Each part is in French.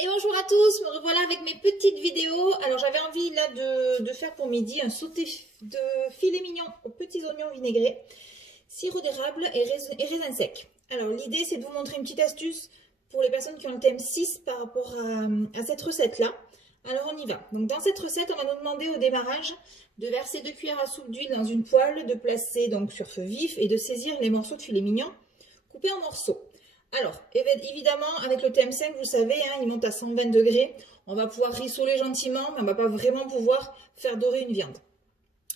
Et bonjour à tous, me revoilà avec mes petites vidéos. Alors j'avais envie là de faire pour midi un sauté de filet mignon aux petits oignons vinaigrés, sirop d'érable et raisin sec. Alors l'idée c'est de vous montrer une petite astuce pour les personnes qui ont le thème 6 par rapport à cette recette là. Alors on y va. Donc dans cette recette on va nous demander au démarrage de verser 2 cuillères à soupe d'huile dans une poêle, de placer donc sur feu vif et de saisir les morceaux de filet mignon coupés en morceaux. Alors, évidemment, avec le TM5, vous savez, hein, il monte à 120 degrés. On va pouvoir rissoler gentiment, mais on ne va pas vraiment pouvoir faire dorer une viande.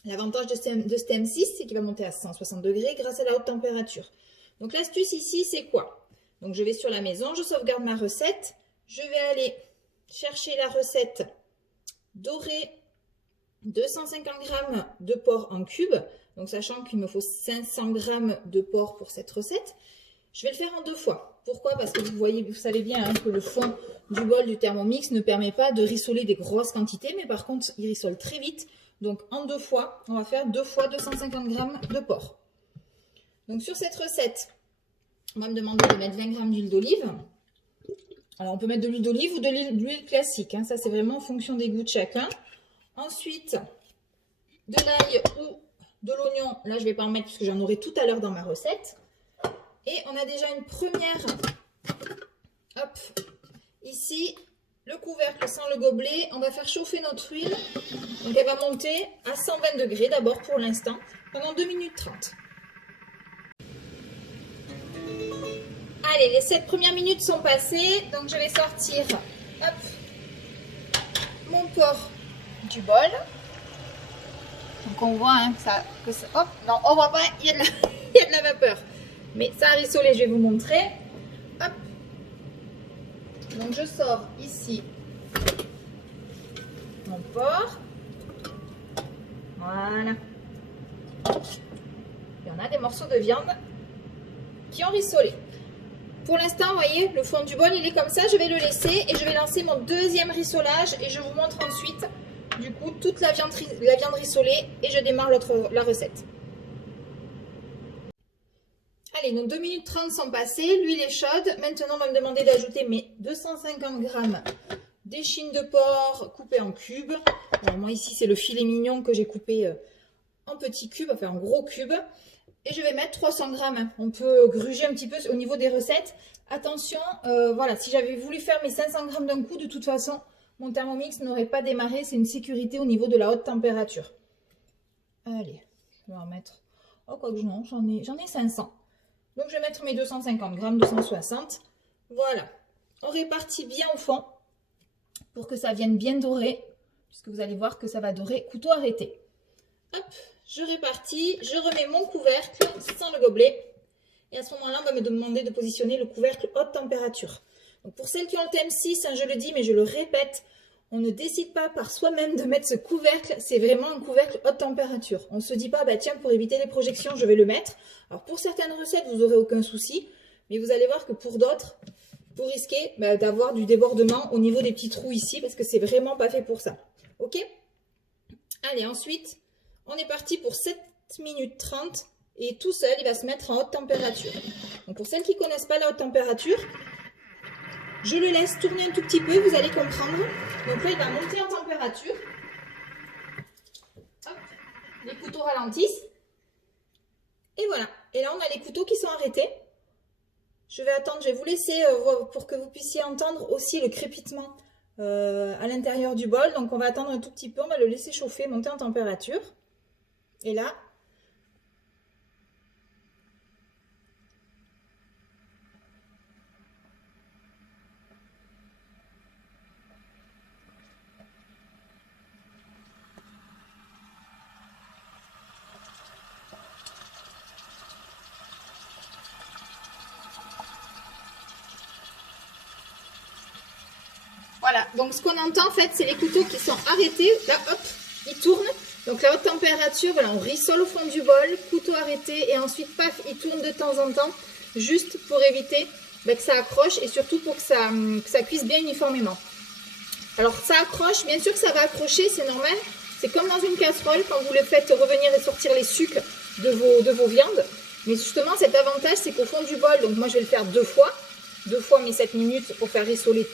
L'avantage de ce TM6, c'est qu'il va monter à 160 degrés grâce à la haute température. Donc l'astuce ici, c'est quoi? Donc je vais sur la maison, je sauvegarde ma recette. Je vais aller chercher la recette dorée 250 g de porc en cubes. Donc sachant qu'il me faut 500 g de porc pour cette recette. Je vais le faire en 2 fois. Pourquoi? Parce que vous savez bien hein, que le fond du bol du Thermomix ne permet pas de rissoler des grosses quantités, mais par contre, il rissole très vite. Donc en 2 fois, on va faire 2 fois 250 g de porc. Donc sur cette recette, on va me demander de mettre 20 g d'huile d'olive. Alors on peut mettre de l'huile d'olive ou de l'huile classique. Hein, ça c'est vraiment en fonction des goûts de chacun. Ensuite, de l'ail ou de l'oignon. Là, je ne vais pas en mettre parce que j'en aurai tout à l'heure dans ma recette. Et on a déjà une première, hop, ici, le couvercle sans le gobelet. On va faire chauffer notre huile. Donc elle va monter à 120 degrés d'abord pour l'instant, pendant 2 minutes 30. Allez, les 7 premières minutes sont passées. Donc je vais sortir, hop, mon porc du bol. Donc on voit hein, hop, non, on voit pas, il y a de la vapeur. Mais ça a rissolé, je vais vous montrer. Hop. Donc je sors ici mon porc. Voilà. Et on a des morceaux de viande qui ont rissolé. Pour l'instant, vous voyez, le fond du bol, il est comme ça. Je vais le laisser et je vais lancer mon deuxième rissolage. Et je vous montre ensuite, du coup, toute la viande rissolée. Et je démarre la recette. Allez, donc 2 minutes 30 sont passées, l'huile est chaude. Maintenant, on va me demander d'ajouter mes 250 g d'échine de porc coupées en cubes. Alors, moi, ici, c'est le filet mignon que j'ai coupé en petits cubes, enfin en gros cubes. Et je vais mettre 300 g. On peut gruger un petit peu au niveau des recettes. Attention, voilà, si j'avais voulu faire mes 500 g d'un coup, de toute façon, mon Thermomix n'aurait pas démarré. C'est une sécurité au niveau de la haute température. Allez, je vais en mettre... Oh, quoi que non, j'en ai 500. Donc, je vais mettre mes 250 g, 260. Voilà. On répartit bien au fond pour que ça vienne bien dorer. Puisque vous allez voir que ça va dorer couteau arrêté. Hop, je répartis. Je remets mon couvercle sans le gobelet. Et à ce moment-là, on va me demander de positionner le couvercle haute température. Donc, pour celles qui ont le thème 6, hein, je le dis, mais je le répète, on ne décide pas par soi-même de mettre ce couvercle. C'est vraiment un couvercle haute température. On ne se dit pas, bah tiens, pour éviter les projections, je vais le mettre. Alors, pour certaines recettes, vous n'aurez aucun souci. Mais vous allez voir que pour d'autres, vous risquez d'avoir du débordement au niveau des petits trous ici. Parce que c'est vraiment pas fait pour ça. OK? Allez, ensuite, on est parti pour 7 minutes 30. Et tout seul, il va se mettre en haute température. Donc, pour celles qui ne connaissent pas la haute température, je le laisse tourner un tout petit peu, vous allez comprendre. Donc là, il va monter en température. Hop, les couteaux ralentissent. Et voilà. Et là, on a les couteaux qui sont arrêtés. Je vais attendre, je vais vous laisser pour que vous puissiez entendre aussi le crépitement à l'intérieur du bol. Donc, on va attendre un tout petit peu, on va le laisser chauffer, monter en température. Et là... Voilà, donc ce qu'on entend en fait, c'est les couteaux qui sont arrêtés. Là, hop, ils tournent. Donc la haute température, voilà, on rissole au fond du bol, couteau arrêté et ensuite, paf, il tourne de temps en temps, juste pour éviter que ça accroche et surtout pour que ça cuise bien uniformément. Alors ça accroche, bien sûr que ça va accrocher, c'est normal. C'est comme dans une casserole quand vous le faites revenir et sortir les sucs de vos viandes. Mais justement, cet avantage, c'est qu'au fond du bol, donc moi je vais le faire 2 fois mes 7 minutes pour faire rissoler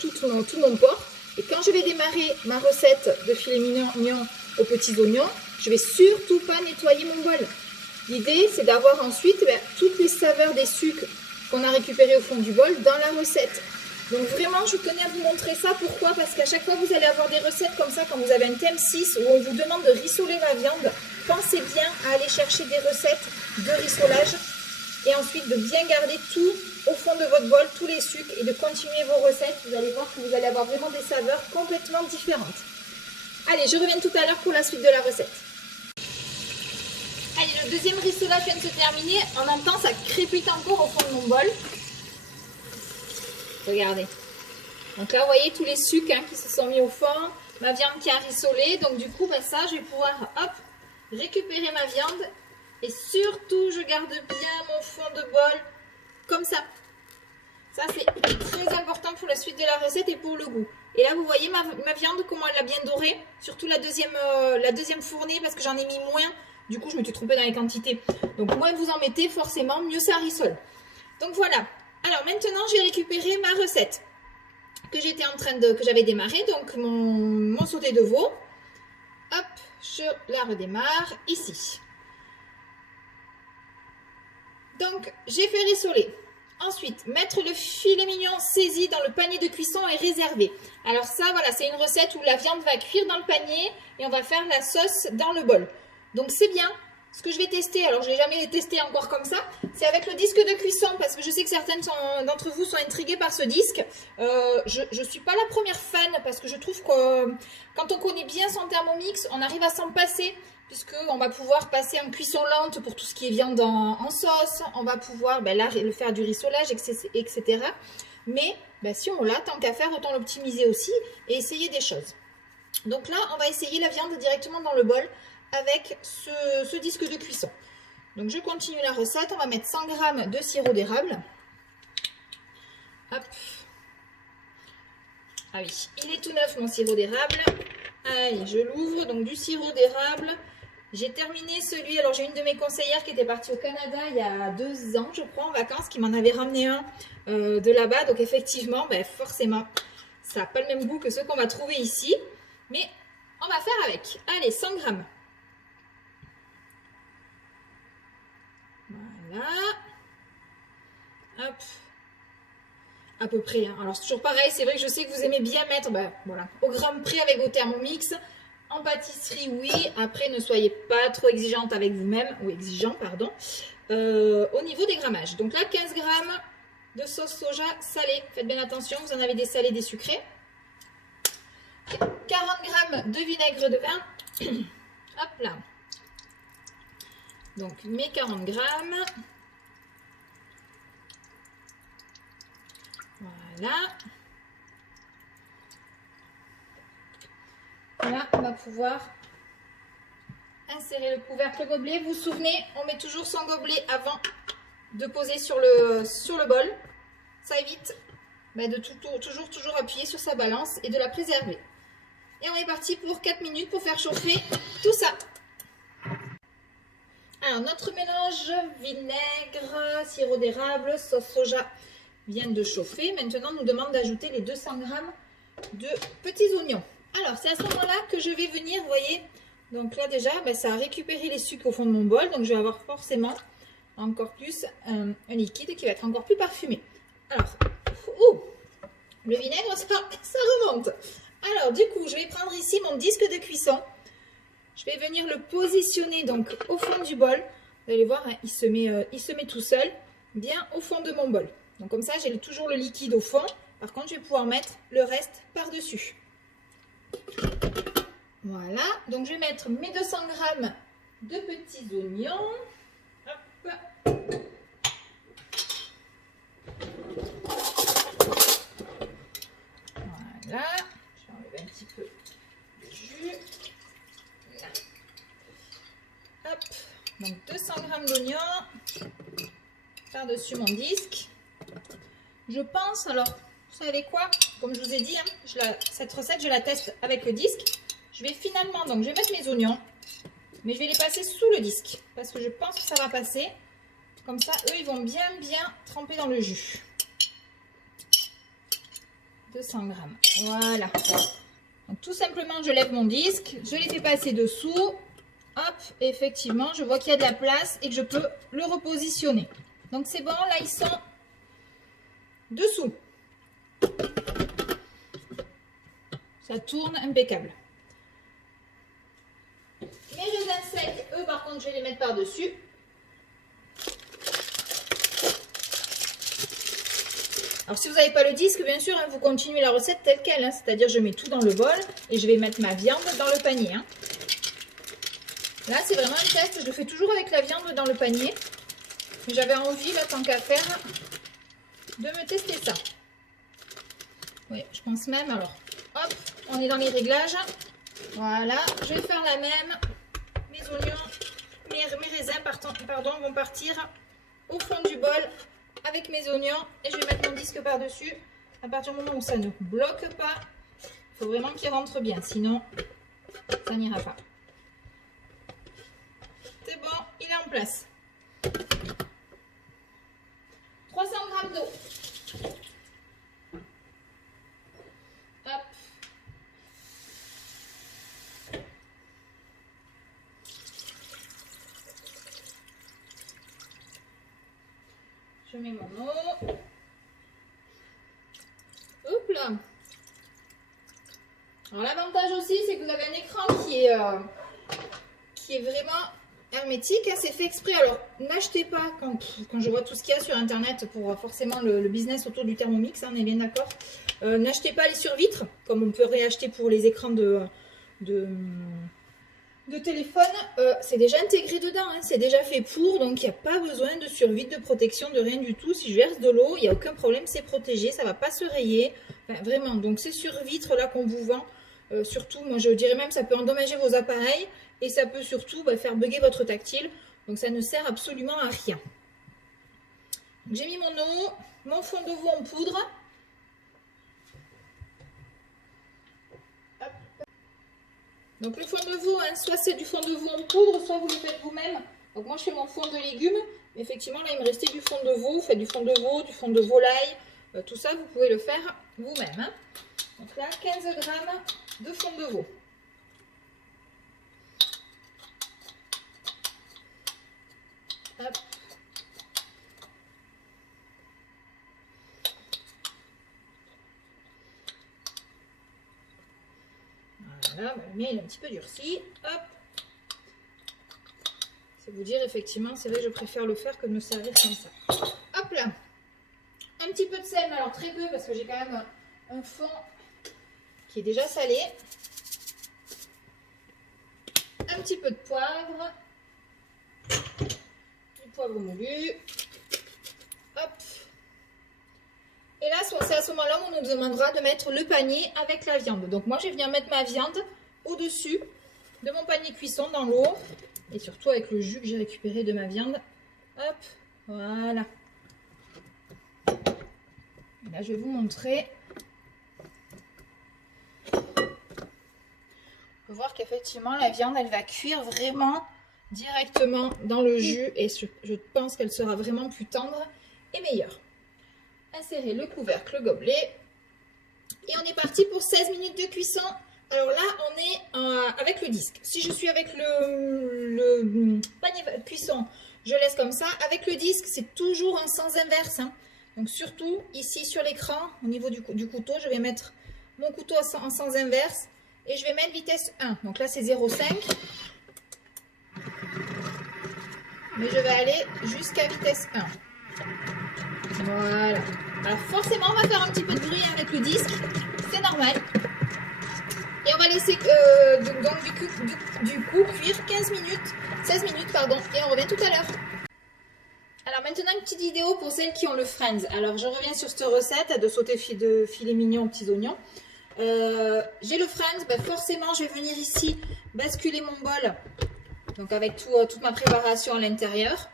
tout mon porc. Et quand je vais démarrer ma recette de filet mignon aux petits oignons, je ne vais surtout pas nettoyer mon bol. L'idée, c'est d'avoir ensuite toutes les saveurs des sucres qu'on a récupérées au fond du bol dans la recette. Donc vraiment, je tenais à vous montrer ça. Pourquoi? Parce qu'à chaque fois, vous allez avoir des recettes comme ça quand vous avez un thème 6 où on vous demande de rissoler la viande. Pensez bien à aller chercher des recettes de rissolage et ensuite de bien garder tout au fond de votre bol, tous les sucres, et de continuer vos recettes. Vous allez voir que vous allez avoir vraiment des saveurs complètement différentes. Allez, je reviens tout à l'heure pour la suite de la recette. Allez, le deuxième rissolage vient de se terminer. On entend, ça crépite encore au fond de mon bol. Regardez. Donc là, vous voyez tous les sucres qui se sont mis au fond. Ma viande qui a rissolé. Donc du coup, ça, je vais pouvoir, hop, récupérer ma viande. Et surtout, je garde bien mon fond de bol comme ça. Ça, c'est très important pour la suite de la recette et pour le goût. Et là, vous voyez ma viande, comment elle a bien doré. Surtout la deuxième fournée, parce que j'en ai mis moins. Du coup, je me suis trompée dans les quantités. Donc, moins vous en mettez, forcément, mieux ça rissole. Donc, voilà. Alors, maintenant, je vais récupérer ma recette que j'avais démarré. Donc, mon sauté de veau. Hop, je la redémarre ici. Donc, j'ai fait rissoler. Ensuite, mettre le filet mignon saisi dans le panier de cuisson est réservé. Alors ça, voilà, c'est une recette où la viande va cuire dans le panier et on va faire la sauce dans le bol. Donc c'est bien. Ce que je vais tester, alors je n'ai jamais testé encore comme ça, c'est avec le disque de cuisson, parce que je sais que certaines d'entre vous sont intriguées par ce disque. Je ne suis pas la première fan, parce que je trouve que quand on connaît bien son Thermomix, on arrive à s'en passer, puisqu'on va pouvoir passer en cuisson lente pour tout ce qui est viande en sauce, on va pouvoir là, le faire du rissolage, etc. Mais si on l'a, tant qu'à faire, autant l'optimiser aussi et essayer des choses. Donc là, on va essayer la viande directement dans le bol avec ce disque de cuisson. Donc je continue la recette, on va mettre 100 g de sirop d'érable. Hop. Ah oui, il est tout neuf mon sirop d'érable. Allez, je l'ouvre, donc du sirop d'érable. J'ai terminé celui, alors j'ai une de mes conseillères qui était partie au Canada il y a 2 ans, je crois, en vacances, qui m'en avait ramené un de là-bas. Donc effectivement, forcément, ça n'a pas le même goût que ceux qu'on va trouver ici. Mais on va faire avec. Allez, 100 g. Voilà. Hop. À peu près. Hein. Alors, c'est toujours pareil. C'est vrai que je sais que vous aimez bien mettre voilà, au gramme près avec vos Thermomix. En pâtisserie, oui. Après, ne soyez pas trop exigeante avec vous-même. Ou exigeant, pardon. Au niveau des grammages. Donc là, 15 g de sauce soja salée. Faites bien attention. Vous en avez des salés, des sucrés. 40 g de vinaigre de vin. Hop là. Donc, mes 40 g. Voilà. Là, on va pouvoir insérer le couvercle gobelet. Vous vous souvenez, on met toujours son gobelet avant de poser sur le bol. Ça évite de toujours appuyer sur sa balance et de la préserver. Et on est parti pour 4 minutes pour faire chauffer tout ça. Alors, notre mélange vinaigre, sirop d'érable, sauce soja vient de chauffer. Maintenant, on nous demande d'ajouter les 200 g de petits oignons. Alors, c'est à ce moment-là que je vais venir, vous voyez, donc là déjà, ça a récupéré les sucres au fond de mon bol. Donc, je vais avoir forcément encore plus un liquide qui va être encore plus parfumé. Alors, le vinaigre, ça remonte. Alors, du coup, je vais prendre ici mon disque de cuisson. Je vais venir le positionner donc au fond du bol. Vous allez voir, hein, il se met tout seul, bien au fond de mon bol. Donc comme ça, j'ai toujours le liquide au fond. Par contre, je vais pouvoir mettre le reste par-dessus. Voilà, donc je vais mettre mes 200 g de petits oignons. Hop. Voilà, je vais enlever un petit peu de jus. Hop, donc 200 g d'oignons par-dessus mon disque. Je pense, alors, vous savez quoi? Comme je vous ai dit, hein, cette recette, je la teste avec le disque. Je vais finalement, donc je vais mettre mes oignons, mais je vais les passer sous le disque parce que je pense que ça va passer. Comme ça, eux, ils vont bien tremper dans le jus. 200 200 grammes. Voilà. Donc, tout simplement, je lève mon disque, je les fais passer dessous. Hop, effectivement, je vois qu'il y a de la place et que je peux le repositionner. Donc, c'est bon, là, ils sont dessous. Ça tourne impeccable. Mes raisins secs, eux, par contre, je vais les mettre par-dessus. Alors, si vous n'avez pas le disque, bien sûr, hein, vous continuez la recette telle qu'elle. Hein, c'est-à-dire, je mets tout dans le bol et je vais mettre ma viande dans le panier. Hein. Là, c'est vraiment un test. Je le fais toujours avec la viande dans le panier. Mais j'avais envie, là, tant qu'à faire, de me tester ça. Oui, je pense même. Alors, hop, on est dans les réglages. Voilà, je vais faire la même. Mes oignons, mes raisins, pardon, vont partir au fond du bol avec mes oignons. Et je vais mettre mon disque par-dessus. À partir du moment où ça ne bloque pas, il faut vraiment qu'il rentre bien. Sinon, ça n'ira pas. C'est bon, il est en place. 300 g d'eau. Hop. Je mets mon eau. Hop là. Alors l'avantage aussi, c'est que vous avez un écran qui est vraiment hermétique, hein, c'est fait exprès. Alors n'achetez pas quand je vois tout ce qu'il y a sur internet pour forcément le business autour du Thermomix, hein, on est bien d'accord. N'achetez pas les survitres comme on peut réacheter pour les écrans de téléphone. C'est déjà intégré dedans, hein, c'est déjà fait pour, donc il n'y a pas besoin de survitre, de protection, de rien du tout. Si je verse de l'eau, il n'y a aucun problème, c'est protégé, ça ne va pas se rayer, enfin, vraiment. Donc ces survitres là qu'on vous vend, surtout, moi je dirais même ça peut endommager vos appareils. Et ça peut surtout faire bugger votre tactile. Donc ça ne sert absolument à rien. J'ai mis mon eau, mon fond de veau en poudre. Hop. Donc le fond de veau, hein, soit c'est du fond de veau en poudre, soit vous le faites vous-même. Donc moi je fais mon fond de légumes. Effectivement là il me restait du fond de veau. Vous faites du fond de veau, du fond de volaille. Tout ça vous pouvez le faire vous-même. Hein. Donc là 15 g de fond de veau. Hop. Voilà, le mien il est un petit peu durci. Hop. C'est vous dire, effectivement, c'est vrai que je préfère le faire que de me servir comme ça. Hop là. Un petit peu de sel, mais alors très peu parce que j'ai quand même un fond qui est déjà salé. Un petit peu de poivre. Poivre moulu. Hop. Et là, c'est à ce moment-là où on nous demandera de mettre le panier avec la viande. Donc moi, je viens mettre ma viande au-dessus de mon panier cuisson dans l'eau. Et surtout avec le jus que j'ai récupéré de ma viande. Hop. Voilà. Et là, je vais vous montrer. On peut voir qu'effectivement, la viande, elle va cuire vraiment directement dans le jus et je pense qu'elle sera vraiment plus tendre et meilleure. Insérez le couvercle, le gobelet et on est parti pour 16 minutes de cuisson. Alors là on est avec le disque. Si je suis avec le panier cuisson, je laisse comme ça. Avec le disque c'est toujours en sens inverse. Hein. Donc surtout ici sur l'écran au niveau du couteau, je vais mettre mon couteau en sens inverse et je vais mettre vitesse 1. Donc là c'est 0,5. Mais je vais aller jusqu'à vitesse 1. Voilà. Alors forcément, on va faire un petit peu de bruit avec le disque. C'est normal. Et on va laisser donc du coup cuire 16 minutes, pardon. Et on revient tout à l'heure. Alors maintenant, une petite vidéo pour celles qui ont le Friends. Alors je reviens sur cette recette de sauté de filet mignon aux petits oignons. J'ai le Friends, ben forcément, je vais venir ici basculer mon bol. Donc avec toute ma préparation à l'intérieur.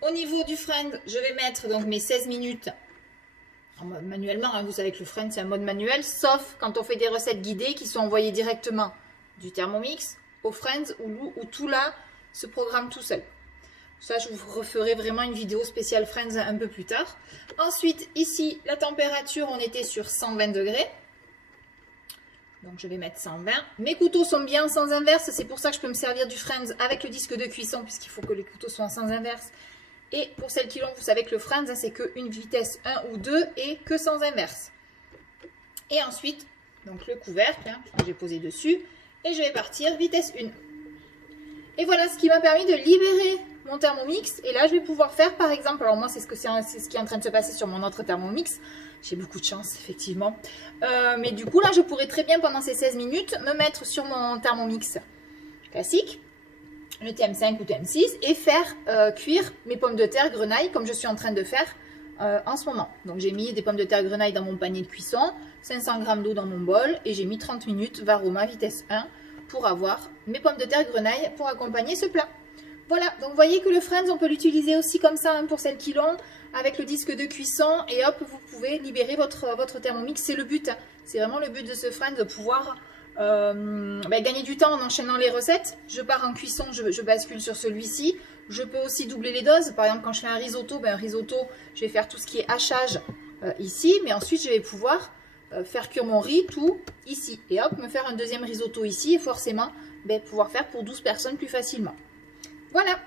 Au niveau du Friend, je vais mettre donc mes 16 minutes en mode manuellement. Hein. Vous savez que le Friend c'est un mode manuel, sauf quand on fait des recettes guidées qui sont envoyées directement du Thermomix au Friends où tout là se programme tout seul. Ça, je vous referai vraiment une vidéo spéciale Friends un peu plus tard. Ensuite, ici, la température, on était sur 120 degrés. Donc je vais mettre 120. Mes couteaux sont bien sans inverse, c'est pour ça que je peux me servir du Friends avec le disque de cuisson, puisqu'il faut que les couteaux soient sans inverse. Et pour celles qui l'ont, vous savez que le Friends, c'est qu'une vitesse 1 ou 2 et que sans inverse. Et ensuite, donc le couvercle que j'ai posé dessus, et je vais partir vitesse 1. Et voilà ce qui m'a permis de libérer mon Thermomix. Et là, je vais pouvoir faire, par exemple, alors moi, c'est ce qui est en train de se passer sur mon autre Thermomix. J'ai beaucoup de chance, effectivement. Mais du coup, là, je pourrais très bien, pendant ces 16 minutes, me mettre sur mon Thermomix classique, le TM5 ou TM6, et faire cuire mes pommes de terre grenaille, comme je suis en train de faire en ce moment. Donc, j'ai mis des pommes de terre grenaille dans mon panier de cuisson, 500 g d'eau dans mon bol, et j'ai mis 30 minutes Varoma vitesse 1 pour avoir mes pommes de terre grenaille pour accompagner ce plat. Voilà, donc vous voyez que le Friends, on peut l'utiliser aussi comme ça, pour celles qui l'ont, avec le disque de cuisson, et hop, vous pouvez libérer votre Thermomix. C'est le but, c'est vraiment le but de ce Friends, de pouvoir gagner du temps en enchaînant les recettes. Je pars en cuisson, je bascule sur celui-ci. Je peux aussi doubler les doses. Par exemple, quand je fais un risotto, je vais faire tout ce qui est hachage ici, mais ensuite je vais pouvoir faire cuire mon riz tout ici. Et hop, me faire un deuxième risotto ici, et forcément pouvoir faire pour 12 personnes plus facilement. Voilà.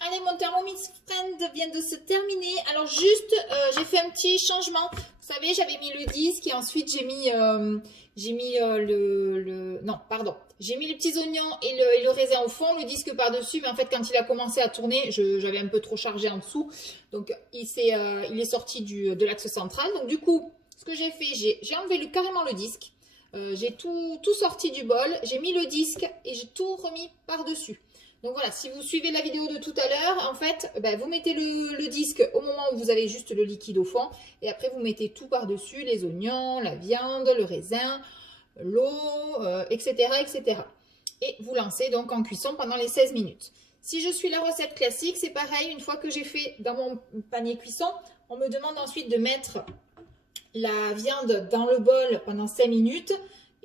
Allez, mon Thermomix Friend vient de se terminer. Alors juste, j'ai fait un petit changement. Vous savez, j'avais mis le disque et ensuite j'ai mis, j'ai mis les petits oignons et le raisin au fond, le disque par-dessus. Mais en fait, quand il a commencé à tourner, j'avais un peu trop chargé en dessous. Donc, il est sorti de l'axe central. Donc, du coup, ce que j'ai fait, j'ai enlevé carrément le disque. J'ai tout sorti du bol. J'ai mis le disque et j'ai tout remis par-dessus. Donc voilà, si vous suivez la vidéo de tout à l'heure, en fait, vous mettez le disque au moment où vous avez juste le liquide au fond. Et après, vous mettez tout par-dessus, les oignons, la viande, le raisin, l'eau, etc., etc. Et vous lancez donc en cuisson pendant les 16 minutes. Si je suis la recette classique, c'est pareil. Une fois que j'ai fait dans mon panier cuisson, on me demande ensuite de mettre la viande dans le bol pendant 5 minutes.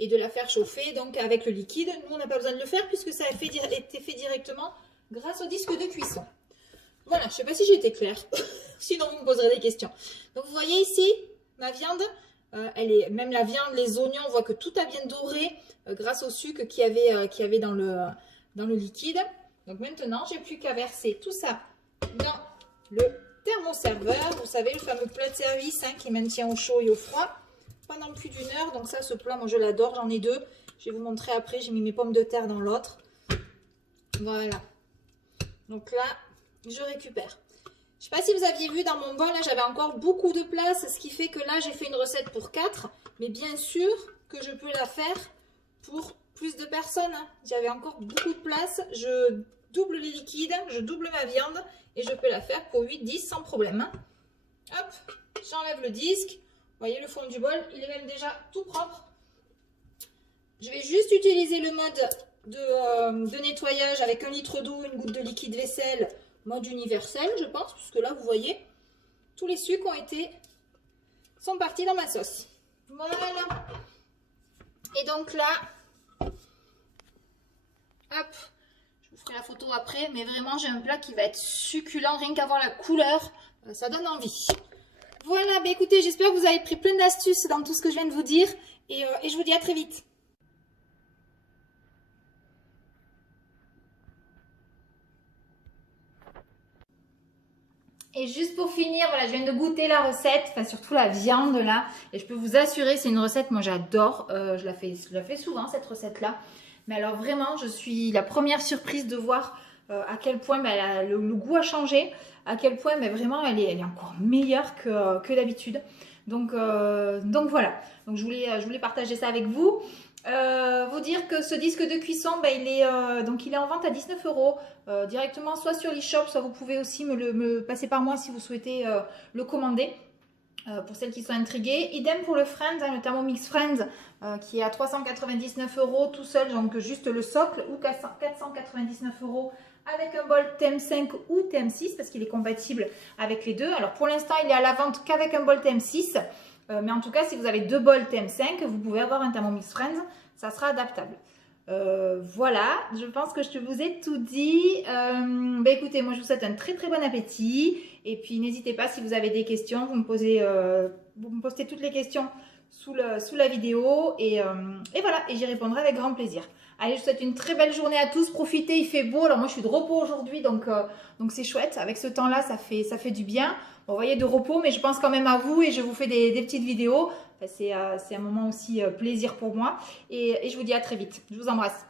Et de la faire chauffer donc avec le liquide. Nous, on n'a pas besoin de le faire puisque ça a été fait directement grâce au disque de cuisson. Voilà, je ne sais pas si j'ai été claire. Sinon, vous me poserez des questions. Donc, vous voyez ici, ma viande, même la viande, les oignons, on voit que tout a bien doré grâce au sucre qu'il y avait dans le liquide. Donc, maintenant, j'ai plus qu'à verser tout ça dans le thermoserveur. Vous savez, le fameux plat de service qui maintient au chaud et au froid pendant plus d'1 heure. Donc ça, ce plat, moi je l'adore, j'en ai 2. Je vais vous montrer après, j'ai mis mes pommes de terre dans l'autre. Voilà. Donc là, je récupère. Je ne sais pas si vous aviez vu dans mon bol, là j'avais encore beaucoup de place, ce qui fait que là j'ai fait une recette pour 4. Mais bien sûr que je peux la faire pour plus de personnes. J'avais encore beaucoup de place. Je double les liquides, je double ma viande et je peux la faire pour 8-10 sans problème. Hop, j'enlève le disque. Vous voyez le fond du bol, il est même déjà tout propre. Je vais juste utiliser le mode de nettoyage avec 1 litre d'eau, une goutte de liquide vaisselle, mode universel, je pense, puisque là, vous voyez, tous les sucres sont partis dans ma sauce. Voilà. Et donc là, hop, je vous ferai la photo après, mais vraiment, j'ai un plat qui va être succulent, rien qu'à voir la couleur, ça donne envie. Voilà, écoutez, j'espère que vous avez pris plein d'astuces dans tout ce que je viens de vous dire. Et je vous dis à très vite. Et juste pour finir, voilà, je viens de goûter la recette, enfin surtout la viande là. Et je peux vous assurer, c'est une recette, moi j'adore. Je la fais souvent cette recette-là. Mais alors vraiment, je suis la première surprise de voir à quel point le goût a changé. À quel point vraiment elle est encore meilleure que d'habitude. Donc voilà, donc je voulais partager ça avec vous. Vous dire que ce disque de cuisson, il est en vente à 19 € directement, soit sur l'e-shop, soit vous pouvez aussi me passer par moi si vous souhaitez le commander. Pour celles qui sont intriguées. Idem pour le Friends, le Thermomix Friends qui est à 399 € tout seul, donc juste le socle, ou 499 € avec un bol TM5 ou TM6 parce qu'il est compatible avec les deux. Alors pour l'instant, il est à la vente qu'avec un bol TM6. Mais en tout cas, si vous avez 2 bols TM5, vous pouvez avoir un Thermomix Friends, ça sera adaptable. Voilà, je pense que je vous ai tout dit. Écoutez, moi je vous souhaite un très bon appétit. Et puis n'hésitez pas si vous avez des questions, vous me postez toutes les questions sous la vidéo. Et voilà, et j'y répondrai avec grand plaisir. Allez, je vous souhaite une très belle journée à tous. Profitez, il fait beau. Alors moi je suis de repos aujourd'hui, donc c'est chouette. Avec ce temps-là, ça fait du bien. Bon, vous voyez, de repos, mais je pense quand même à vous et je vous fais des petites vidéos. Enfin, c'est un moment aussi plaisir pour moi. Et je vous dis à très vite. Je vous embrasse.